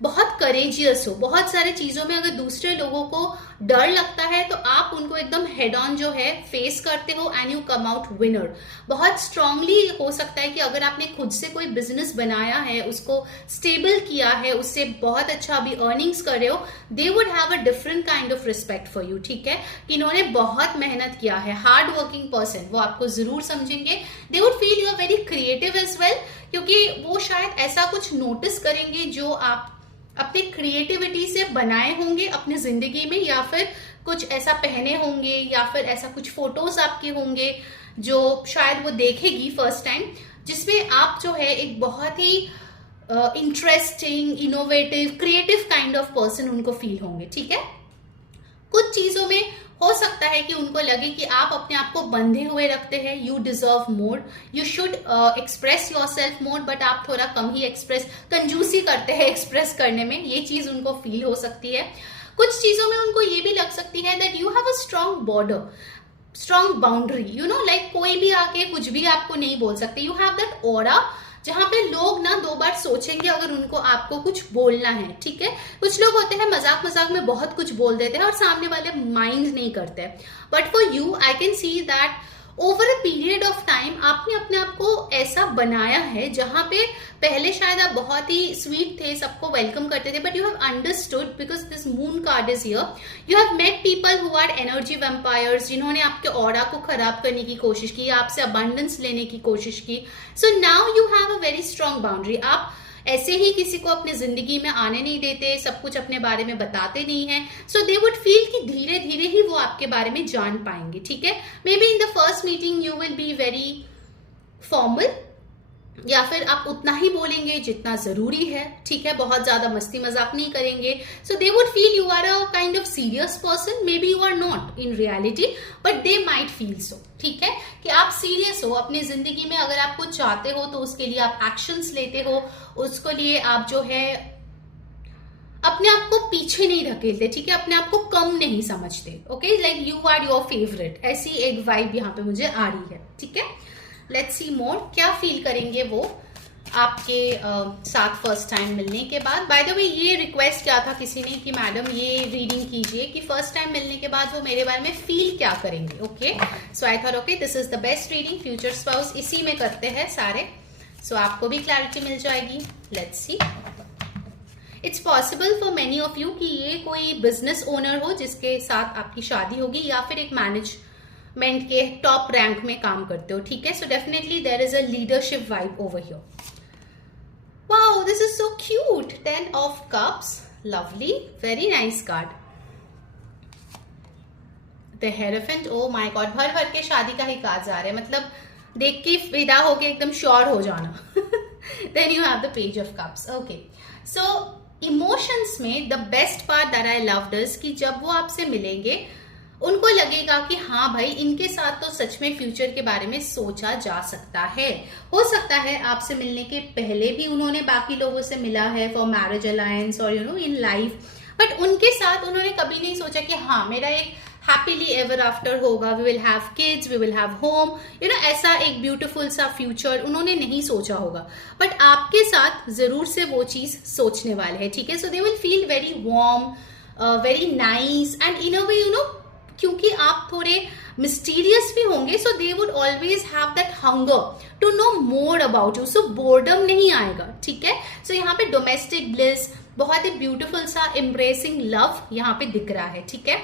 बहुत करेजियस हो। बहुत सारे चीजों में अगर दूसरे लोगों को डर लगता है तो आप उनको एकदम हेड ऑन जो है फेस करते हो and you come out winner. बहुत स्ट्रांगली हो सकता है कि अगर आपने खुद से कोई बिजनेस बनाया है, उसको स्टेबल किया है, उससे बहुत अच्छा अभी अर्निंग्स कर रहे हो, they would have a different kind of respect for you, ठीक है। कि इन्होंने बहुत मेहनत किया है, हार्ड वर्किंग पर्सन, वो आपको जरूर समझेंगे। They would feel you are very creative as well, क्योंकि वो शायद ऐसा कुछ नोटिस करेंगे जो आप अपनी क्रिएटिविटी से बनाए होंगे अपनी जिंदगी में, या फिर कुछ ऐसा पहने होंगे, या फिर ऐसा कुछ फोटोज आपके होंगे जो शायद वो देखेगी फर्स्ट टाइम, जिसमें आप जो है एक बहुत ही interesting, innovative, creative kind of person उनको फील होंगे, ठीक है। कुछ चीजों में हो सकता है कि उनको लगे कि आप अपने आप को बंधे हुए रखते हैं, you deserve more, you should express your self more, but आप थोड़ा कम ही कंजूसी करते हैं एक्सप्रेस करने में, ये चीज उनको फील हो सकती है। कुछ चीजों में उनको ये भी लग सकती है that you have a strong border, strong boundary, you know, like कोई भी आके कुछ भी आपको नहीं बोल सकते। यू हैव दैट ऑरा जहां पे लोग ना 2 बार सोचेंगे अगर उनको आपको कुछ बोलना है, ठीक है। कुछ लोग होते हैं मजाक मजाक में बहुत कुछ बोल देते हैं और सामने वाले माइंड नहीं करते, but for you I can see that over a period of time आपने अपने आप को ऐसा बनाया है जहां पे पहले शायद आप बहुत ही स्वीट थे, सबको वेलकम करते थे, but you have understood because this moon card is here, you have met people who are energy vampires, जिन्होंने आपके ऑरा को खराब करने की कोशिश की, आपसे अबंडेंस लेने की कोशिश की। So now you have a very strong boundary. आप ऐसे ही किसी को अपनी जिंदगी में आने नहीं देते, सब कुछ अपने बारे में बताते नहीं है। सो दे वुड फील कि धीरे धीरे ही वो आपके बारे में जान पाएंगे, ठीक है। May be in the first meeting you will be very formal, या फिर आप उतना ही बोलेंगे जितना जरूरी है, ठीक है, बहुत ज्यादा मस्ती मजाक नहीं करेंगे। So they would feel you are a kind of serious person, maybe you are not in reality, but they might feel so, ठीक है, कि आप सीरियस हो अपनी जिंदगी में। अगर आप कुछ चाहते हो तो उसके लिए आप एक्शंस लेते हो, उसके लिए आप जो है अपने आप को पीछे नहीं ढकेलते, ठीक है, अपने आप को कम नहीं समझते। Okay, like you are your favourite, ऐसी एक वाइब यहाँ पे मुझे आ रही है, ठीक है। लेट्स सी मोर, क्या फील करेंगे वो आपके साथ फर्स्ट टाइम मिलने के बाद। बाय द वे, ये रिक्वेस्ट किया था किसी ने कि मैडम ये रीडिंग कीजिए कि फर्स्ट टाइम मिलने के बाद वो मेरे बारे में फील क्या करेंगे। Okay, so I thought okay this is the best reading, future spouse इसी में करते हैं सारे, सो आपको भी क्लैरिटी मिल जाएगी। Let's see, it's possible for many of you कि ये कोई बिजनेस ओनर हो जिसके साथ आपकी शादी होगी, या फिर एक मैनेजमेंट के टॉप रैंक में काम करते हो, ठीक है। So definitely there is a leadership vibe over here. Wow, this is so cute, 10 of cups, lovely, very nice card. The hierophant, oh my god, भर भर के शादी का ही कार्ड जा रहे हैं, मतलब देख के विदा होके एकदम श्योर हो जाना। Then you have the page of cups. Okay, so emotions में the best part that I loved is कि जब वो आपसे मिलेंगे उनको लगेगा कि हाँ भाई, इनके साथ तो सच में फ्यूचर के बारे में सोचा जा सकता है। हो सकता है आपसे मिलने के पहले भी उन्होंने बाकी लोगों से मिला है फॉर मैरिज अलायंस और you know in life, but उनके साथ उन्होंने कभी नहीं सोचा कि हाँ मेरा एक हैप्पीली एवर आफ्टर होगा, we will have kids, we will have home, you know, ऐसा एक ब्यूटीफुल सा फ्यूचर उन्होंने नहीं सोचा होगा, बट आपके साथ जरूर से वो चीज सोचने वाले हैं, ठीक है। So they will feel very warm, very nice, and in a way you know, क्योंकि आप थोड़े मिस्टीरियस भी होंगे, so they would always have that hunger to know more about you, so boredom नहीं आएगा, ठीक है। सो यहाँ पे डोमेस्टिक ब्लिस, बहुत ही ब्यूटीफुल सा एम्ब्रेसिंग लव यहाँ पे दिख रहा है, ठीक है।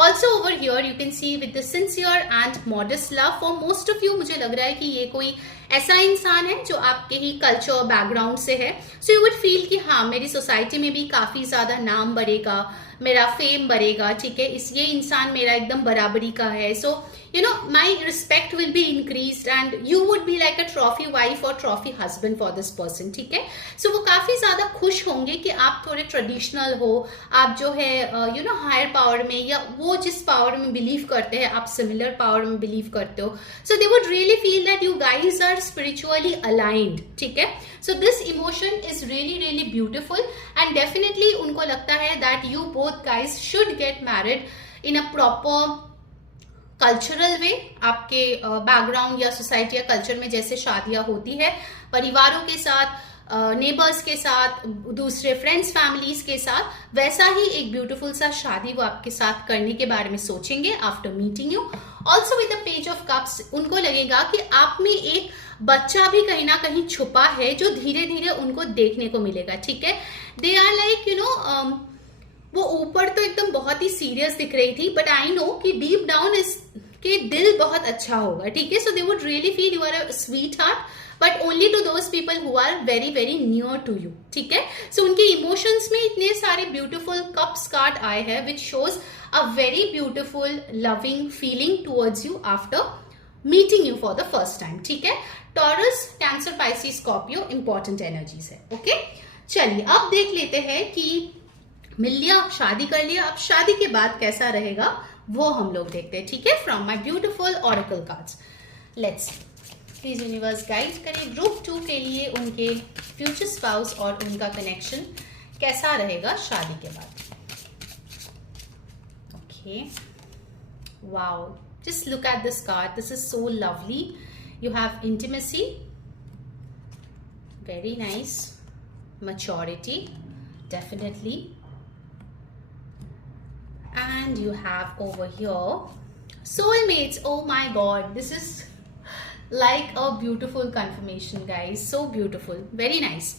Also over here you can see with the sincere and modest love for most of you, मुझे लग रहा है कि ये कोई ऐसा इंसान है जो आपके ही कल्चर बैकग्राउंड से है. सो यू वुड फील कि हाँ, मेरी सोसाइटी में भी काफी ज्यादा नाम बढ़ेगा, मेरा फेम बढ़ेगा, ठीक है, इस ये इंसान मेरा एकदम बराबरी का है. सो you know my respect will be increased and you would be like a trophy wife or trophy husband for this person, ठीक है. so वो काफी ज्यादा खुश होंगे कि आप थोड़े ट्रेडिशनल हो, आप जो है यू नो हायर पावर में या वो जिस पावर में बिलीव करते हैं आप सिमिलर पावर में बिलीव करते हो. so they would really feel that you guys are spiritually aligned, ठीक है. so this emotion is really really beautiful and definitely उनको लगता है that you both guys should get married in a proper cultural way. आपके background या society या culture में जैसे शादियां होती है, परिवारों के साथ, नेबर्स के साथ, दूसरे फ्रेंड्स फैमिलीज के साथ, वैसा ही एक ब्यूटीफुल सा शादी वो आपके साथ करने के बारे में सोचेंगे after meeting you. Also with the page of cups उनको लगेगा कि आप में एक बच्चा भी कहीं ना कहीं छुपा है जो धीरे धीरे उनको देखने को मिलेगा, ठीक है. They are like you know वो ऊपर तो एकदम बहुत ही सीरियस दिख रही थी, बट आई नो कि डीप डाउन इसके दिल बहुत अच्छा होगा, ठीक है. So they would really feel you are a sweetheart, but only to those people who are very very near to you, ठीक है. सो उनके इमोशंस में इतने सारे ब्यूटिफुल कप्स कार्ड आए हैं which shows a very beautiful loving feeling towards you after meeting you for the first time, ठीक है. Taurus, cancer, Pisces, Scorpio important energies है. ओके, चलिए अब देख लेते हैं कि मिल लिया, शादी कर लिया, अब शादी के बाद कैसा रहेगा वो हम लोग देखते हैं, ठीक है. From my beautiful oracle cards, let's please universe guide करें ग्रुप 2 के लिए उनके फ्यूचर स्पाउस और उनका कनेक्शन कैसा रहेगा शादी के बाद. Okay, wow, just look at this card. This is so lovely. You have intimacy, very nice, maturity, definitely. And you have over here soulmates. Oh my god, this is like a beautiful confirmation guys, so beautiful, very nice.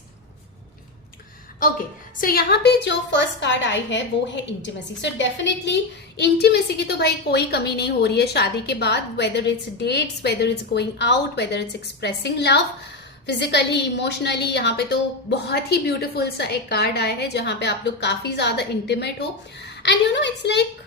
Okay, so यहाँ पे जो first card आई है वो है intimacy. So definitely intimacy की तो भाई कोई कमी नहीं हो रही है शादी के बाद, whether it's dates, whether it's going out, whether it's expressing love physically, emotionally. यहाँ पे तो बहुत ही ब्यूटीफुल सा एक कार्ड आया है जहाँ पे आप लोग काफी ज्यादा इंटीमेट हो. And you know it's like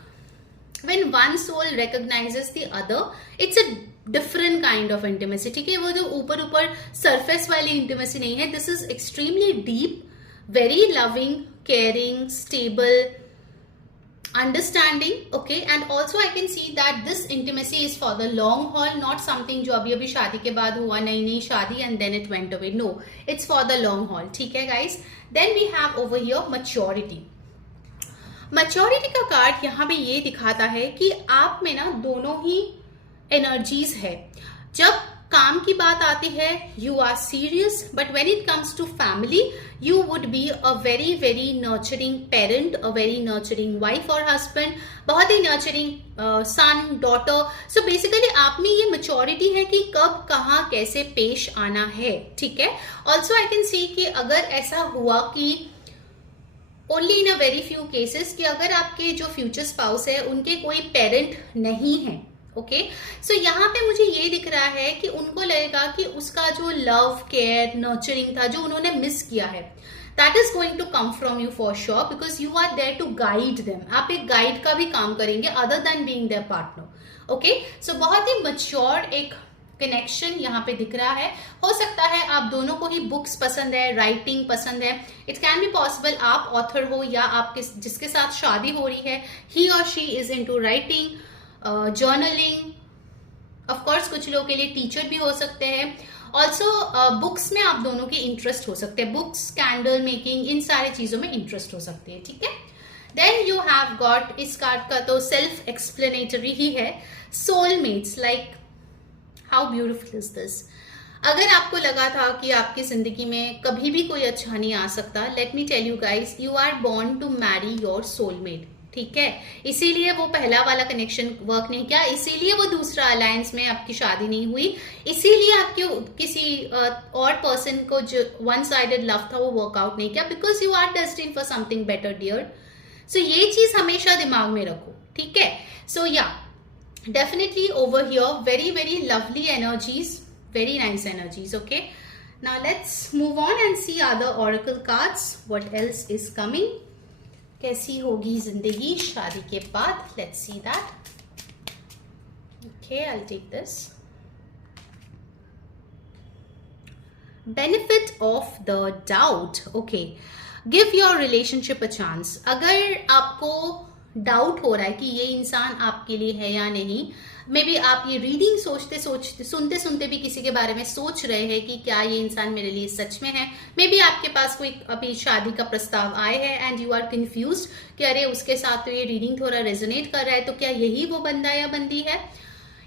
when one soul recognises the other, it's a different kind of intimacy, ठीक है. वो जो ऊपर ऊपर सरफेस वाली इंटीमेसी नहीं है, this is extremely deep, very loving, caring, stable, understanding. Okay, and also I can see that this intimacy is for the long haul, not something जो अभी अभी शादी के बाद हुआ, नई शादी and then it went away. No, it's for the long haul. ठीक है guys. Then we have over here maturity. Maturity का कार्ड यहाँ पे ये दिखाता है कि आप में ना दोनों ही एनर्जीज है. जब काम की बात आती है you are serious, but when it comes to family you would be a very very nurturing parent, a very nurturing wife और हस्बैंड, बहुत ही nurturing son, daughter. So basically आप में ये मैच्योरिटी है कि कब कहाँ कैसे पेश आना है, ठीक है. ऑल्सो आई कैन सी कि अगर ऐसा हुआ कि only in a very few cases कि अगर आपके जो फ्यूचर स्पाउस है उनके कोई पेरेंट नहीं है, ओके. सो यहाँ पे मुझे ये दिख रहा है कि उनको लगेगा कि उसका जो लव, केयर, नर्चरिंग था जो उन्होंने मिस किया है, that is going to come from you for sure, because you are there to guide them. आप एक गाइड का भी काम करेंगे other than being their partner. Okay, so बहुत ही मैच्योर एक कनेक्शन यहाँ पे दिख रहा है. हो सकता है आप दोनों को ही बुक्स पसंद है, राइटिंग पसंद है. इट कैन बी पॉसिबल आप ऑथर हो या आप जिसके साथ शादी हो रही है ही और she is into writing, journaling. Of course कुछ लोगों के लिए टीचर भी हो सकते हैं. ऑल्सो बुक्स में आप दोनों के इंटरेस्ट हो सकते हैं, बुक्स, कैंडल मेकिंग, इन सारी चीजों में इंटरेस्ट हो सकते हैं, ठीक है. देन यू हैव गॉट, इस कार्ड का तो सेल्फ एक्सप्लेनेटरी ही है, soulmates. Like how beautiful is this. अगर आपको लगा था कि आपकी जिंदगी में कभी भी कोई अच्छा नहीं आ सकता, let me tell you guys, you are born to marry your soulmate, ठीक है. इसीलिए वो पहला वाला कनेक्शन वर्क नहीं किया, इसीलिए वो दूसरा अलायंस में आपकी शादी नहीं हुई, इसीलिए आपके किसी और पर्सन को जो वन साइडेड लव था वो वर्कआउट नहीं किया, because you are destined for something better dear. So ये चीज हमेशा दिमाग में रखो, ठीक है. So yeah, definitely over here, very very lovely energies, very nice energies. Okay, now let's move on and see other oracle cards. What else is coming? कैसी होगी जिंदगी शादी के बाद? Let's see that. Okay, I'll take this. Benefit of the doubt. Okay, give your relationship a chance. अगर आपको doubt हो रहा है कि ये इंसान आपके लिए है या नहीं, मे बी आप ये रीडिंग सुनते सुनते भी किसी के बारे में सोच रहे हैं कि क्या ये इंसान मेरे लिए सच में है. मे बी आपके पास कोई अभी शादी का प्रस्ताव आए है एंड यू आर कंफ्यूज्ड कि अरे उसके साथ तो ये रीडिंग थोड़ा रेजोनेट कर रहा है, तो क्या यही वो बंदा या बंदी है.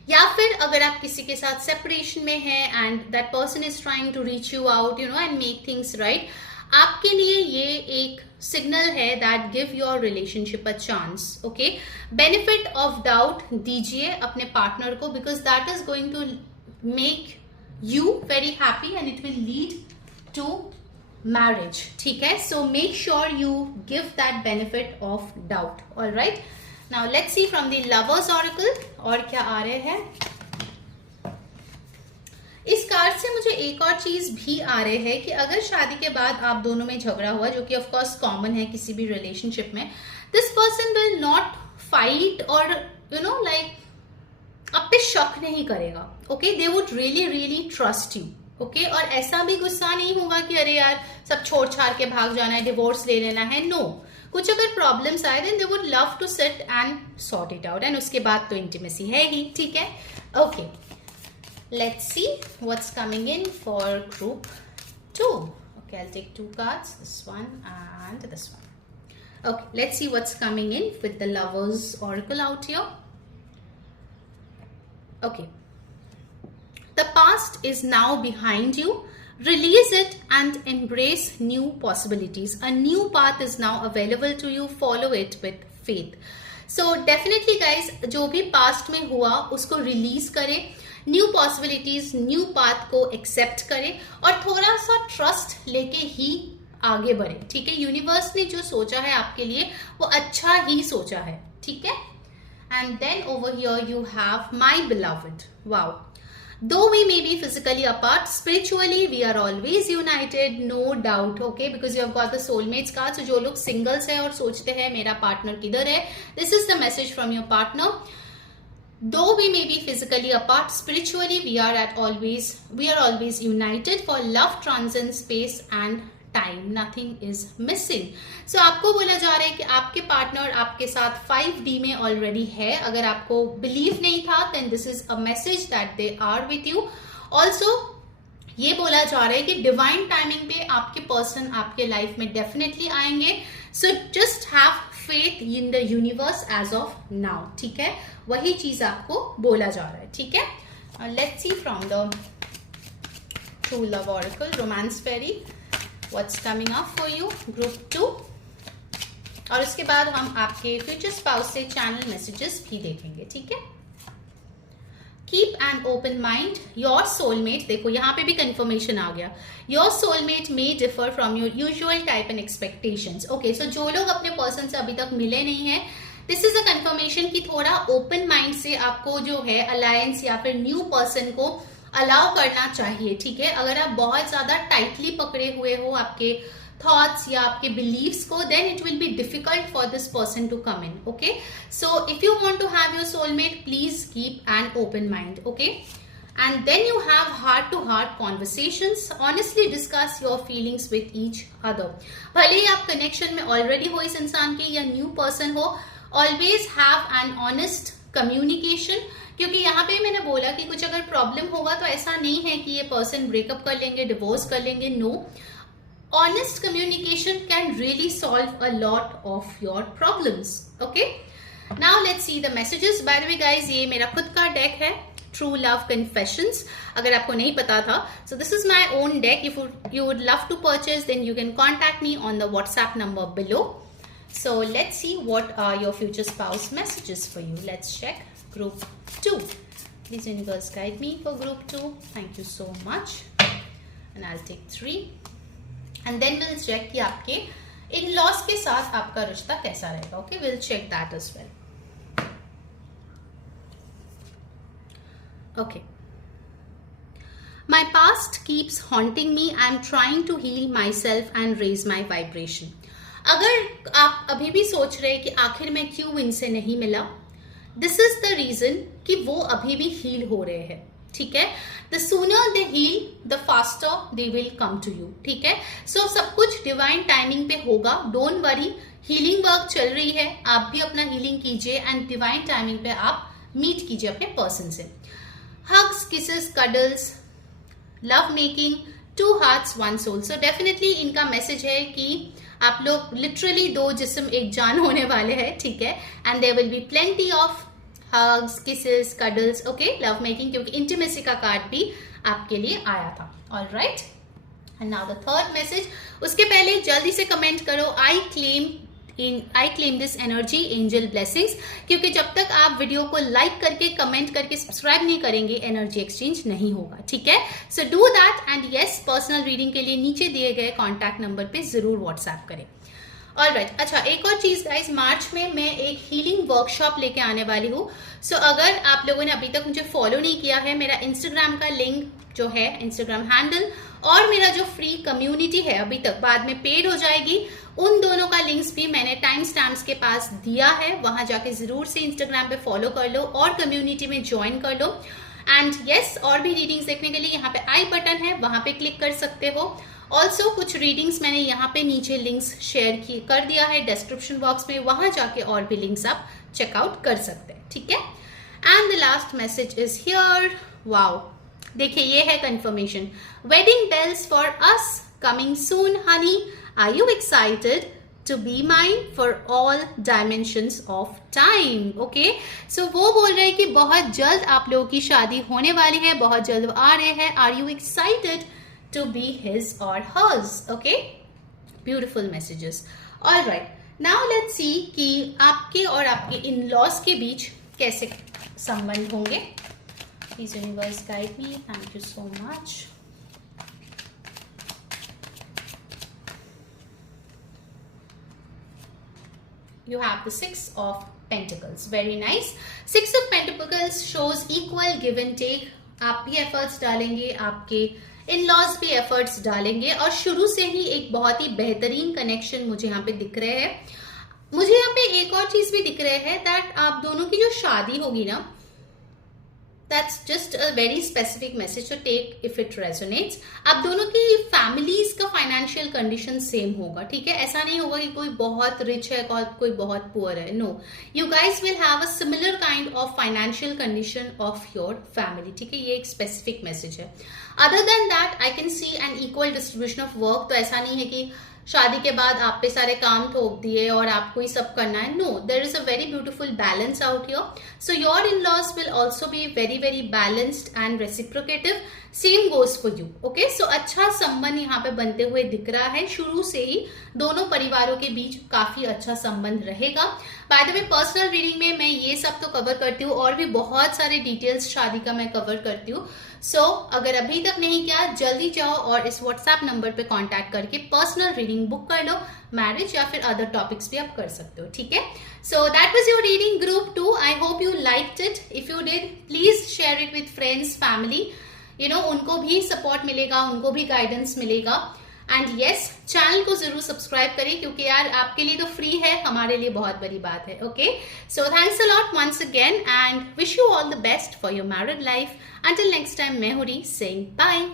या फिर अगर आप किसी के साथ सेपरेशन में हैं and that person is trying to reach you out, you know, and make things right, आपके लिए ये एक सिग्नल है that give your relationship a chance. Okay, benefit of doubt दीजिए अपने पार्टनर को, because that is going to make you very happy and it will lead to marriage. ठीक है, so make sure you give that benefit of doubt. Alright, Now let's see from the Lovers Oracle और क्या आ रहे हैं. इस card से मुझे एक और चीज भी आ रहे हैं कि अगर शादी के बाद आप दोनों में झगड़ा हुआ, जो कि ऑफ कोर्स कॉमन है किसी भी रिलेशनशिप में, this person will not fight और यू नो लाइक आप पे शक नहीं करेगा. Okay, they would really really trust you. Okay, और ऐसा भी गुस्सा नहीं होगा कि अरे यार सब छोड़ छाड़ के भाग जाना है, डिवोर्स ले लेना है. नो, कुछ अगर प्रॉब्लम्स आए then they would love to sit and sort it out, and उसके बाद तो इंटीमेसी है ही. ठीक है, okay, let's see what's coming in for group 2. Okay, I'll take 2 cards, this one and this one. Okay, let's see what's coming in with the Lovers Oracle out here. Okay, the past is now behind you. Release it and embrace new possibilities. A new path is now available to you. Follow it with faith. So definitely guys, जो भी past में हुआ उसको release करें, new possibilities, new path को accept करें और थोड़ा सा trust लेके ही आगे बढ़े. ठीक है, यूनिवर्स ने जो सोचा है आपके लिए वो अच्छा ही सोचा है. ठीक है, and then over here you have my beloved. Wow. Though we may be physically apart, spiritually we are always united, no doubt. Okay, because you have got the soulmates card. So जो लोग singles है और सोचते हैं मेरा partner किधर है, this is the message from your partner. Though we may be physically apart, spiritually we are always united. For love transcends space and time, nothing is missing. So आपको बोला जा रहा है कि आपके पार्टनर आपके साथ 5D में ऑलरेडी है. अगर आपको बिलीव नहीं था then this is a message that they are with you. Also ये बोला जा रहा है कि डिवाइन टाइमिंग पे आपके पर्सन आपके लाइफ में डेफिनेटली आएंगे. So just have faith in the universe as of now. ठीक है, वही चीज आपको बोला जा रहा है. ठीक है, let's see from the true love oracle romance fairy what's coming up for you group 2, और उसके बाद हम आपके फ्यूचर स्पाउस से चैनल मैसेजेस भी देखेंगे. ठीक है, keep an open mind. Your soulmate, देखो यहाँ पे भी कंफर्मेशन आ गया, your soulmate may differ from your usual type and expectations. Okay, so जो लोग अपने पर्सन से अभी तक मिले नहीं है, दिस इज अ कंफर्मेशन कि थोड़ा ओपन माइंड से आपको जो है अलायंस या फिर न्यू पर्सन को अलाउ करना चाहिए. ठीक है, अगर आप बहुत ज्यादा टाइटली पकड़े हुए हो आपके थॉट्स या आपके बिलीव्स को, then it will be difficult for this person to come in. Okay, so if you want to have your soulmate, please keep an open mind. Okay, and then you have heart to heart conversations. Honestly discuss your feelings with each other. भले ही आप connection में already हो इस इंसान के या new person हो, always have an honest communication. क्योंकि यहाँ पे मैंने बोला कि कुछ अगर प्रॉब्लम होगा तो ऐसा नहीं है कि ये पर्सन ब्रेकअप कर लेंगे, डिवोर्स कर लेंगे. No, honest communication can really solve a lot of your problems. Okay, now let's see the messages. By the way guys, ये मेरा खुद का डेक है, True Love Confessions. अगर आपको नहीं पता था, so this is my own deck. If you would love to purchase, then you can contact me on the WhatsApp number below. So let's see what are your future spouse messages for you. Let's check group 2. Please universe guide me for group 2. Thank you so much. And I'll take 3. And then we'll check कि आपके in-laws के साथ आपका रिश्ता कैसा रहेगा. Okay, we'll check that as well. Okay, my past keeps haunting me, I am trying to heal myself and raise my vibration. अगर आप अभी भी सोच रहे हैं कि आखिर में क्यों इनसे नहीं मिला, दिस इज द रीजन कि वो अभी भी हील हो रहे हैं, ठीक है। The sooner they heal the faster they will come to you, ठीक है। सो सब कुछ डिवाइन टाइमिंग पे होगा, डोंट वरी। हीलिंग वर्क चल रही है, आप भी अपना हीलिंग कीजिए एंड डिवाइन टाइमिंग पे आप मीट कीजिए अपने पर्सन से। Hugs, kisses, cuddles, love making, 2 hearts 1 soul। So definitely इनका मैसेज है कि आप लोग लिटरली 2 जिस्म 1 जान होने वाले हैं, ठीक है। And there will be plenty of hugs, kisses, cuddles, okay, love making, क्योंकि इंटीमेसी का कार्ड भी आपके लिए आया था। Alright, and now the third message. उसके पहले जल्दी से कमेंट करो I claim this energy, angel blessings, क्योंकि जब तक आप वीडियो को लाइक करके, कमेंट करके, सब्सक्राइब नहीं करेंगे, एनर्जी एक्सचेंज नहीं होगा, ठीक है। So do that and yes, personal reading के लिए नीचे दिए गए कॉन्टैक्ट नंबर पे जरूर व्हाट्सएप करें। ऑलराइट, अच्छा, एक और चीज गाइस, मार्च में मैं एक हीलिंग वर्कशॉप लेके आने वाली हूँ। सो अगर आप लोगों ने अभी तक मुझे फॉलो नहीं किया है, मेरा इंस्टाग्राम का लिंक जो है, इंस्टाग्राम हैंडल, और मेरा जो फ्री कम्युनिटी है, अभी तक, बाद में पेड हो जाएगी, उन दोनों का लिंक्स भी मैंने टाइम स्टैम्प्स के पास दिया है। वहां जाके जरूर से इंस्टाग्राम पे फॉलो कर लो और कम्युनिटी में ज्वाइन कर लो। एंड यस, और भी रीडिंग्स देखने के लिए यहाँ पे आई बटन है, वहां पे क्लिक कर सकते हो। ऑल्सो कुछ रीडिंग्स मैंने यहाँ पे नीचे लिंक्स शेयर कर दिया है डिस्क्रिप्शन बॉक्स में, वहां जाके और भी लिंक्स आप चेकआउट कर सकते हैं, ठीक है। And the last message is here. Wow, देखिए ये है confirmation, wedding bells for us coming soon honey, are you excited to be mine for all dimensions of time? Okay, so वो बोल रहे हैं कि बहुत जल्द आप लोगों की शादी होने वाली है, बहुत जल्द आ रहे हैं। Are you excited to be his और hers? Okay, beautiful messages. Alright, now let's see कि आपके और आपके इन लॉज के बीच कैसे संबंध होंगे। Please universe guide me, thank you so much. You have the 6 of Pentacles. Very nice. 6 of Pentacles shows equal give and take. आप भी एफर्ट्स डालेंगे, आपके इन-लॉज भी एफर्ट्स डालेंगे, और शुरू से ही एक बहुत ही बेहतरीन कनेक्शन मुझे यहाँ पे दिख रहे हैं। मुझे यहाँ पे एक और चीज भी दिख रहे हैं, दैट आप दोनों की जो शादी होगी ना, That's just a very specific message to take if it resonates. आप दोनों की फैमिलीज का फाइनेंशियल कंडीशन सेम होगा, ठीक है। ऐसा नहीं होगा कि कोई बहुत रिच है और कोई बहुत पुअर है, no, you guys will have a similar kind of financial condition of your family, ठीक है। ये एक स्पेसिफिक मैसेज है। Other than that I can see an equal distribution of work. तो ऐसा नहीं है कि शादी के बाद आप पे सारे काम थोप दिए और आपको ही सब करना है, no, there is a very beautiful balance out here. So your in-laws will also be very very balanced and reciprocative, same goes for you, okay. So अच्छा संबंध यहाँ पे बनते हुए दिख रहा है, शुरू से ही दोनों परिवारों के बीच काफी अच्छा संबंध रहेगा। By the way, personal reading में मैं ये सब तो कवर करती हूँ, और भी बहुत सारे डिटेल्स शादी का मैं कवर करती हूँ। सो अगर अभी तक नहीं किया, जल्दी जाओ और इस व्हाट्सएप नंबर पे कांटेक्ट करके पर्सनल रीडिंग बुक कर लो। मैरिज या फिर अदर टॉपिक्स भी आप कर सकते हो, ठीक है। So that was your reading group 2। I hope you liked it. If you did, please share it with friends, family, you know, उनको भी सपोर्ट मिलेगा, उनको भी गाइडेंस मिलेगा। एंड यस, चैनल को जरूर सब्सक्राइब करिए, क्योंकि यार आपके लिए तो फ्री है, हमारे लिए बहुत बड़ी बात है, okay. So thanks a lot once again and wish you all the best for your married life. Until next time, मैं हूँ री सेइंग बाय।